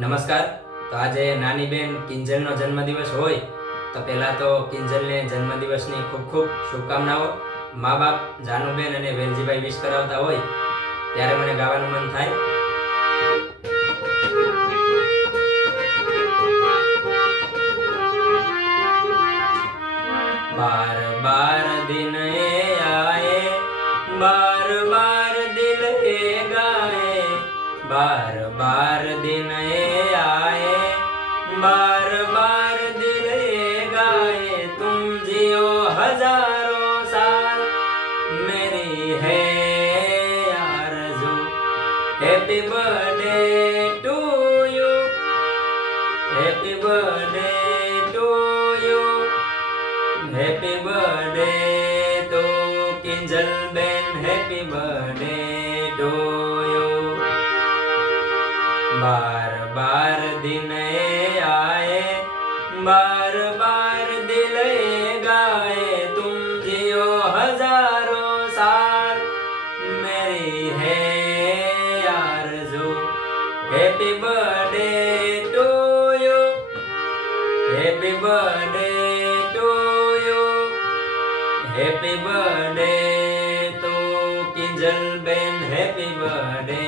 નમસ્કાર. તો આજે નાની બેન કિંજલનો જન્મદિવસ હોય તો પહેલા તો કિંજલને જન્મદિવસની ખૂબ ખૂબ શુભકામનાઓ. મા બાપ જાનુબેન અને વેલજીભાઈ વિશ કરાવતા હોય ત્યારે મને ગાવાનું મન થાય. बार बार दिन ये आए, बार बार दिल ये गाए, बार बार दिन ये आए, बार बार दिल ये गाए, तुम जियो हजारों साल मेरी है आरज़ू. Happy birthday to you, happy birthday to you, happy birthday to Kinjal ben, happy birthday to you. बार बार दिन ये आए, बार बार दिल ये गाए, तुम जियो हजारों साल मेरी है आरज़ू. Happy birthday to you, happy birthday to you, happy birthday to Kinjal ben, happy birthday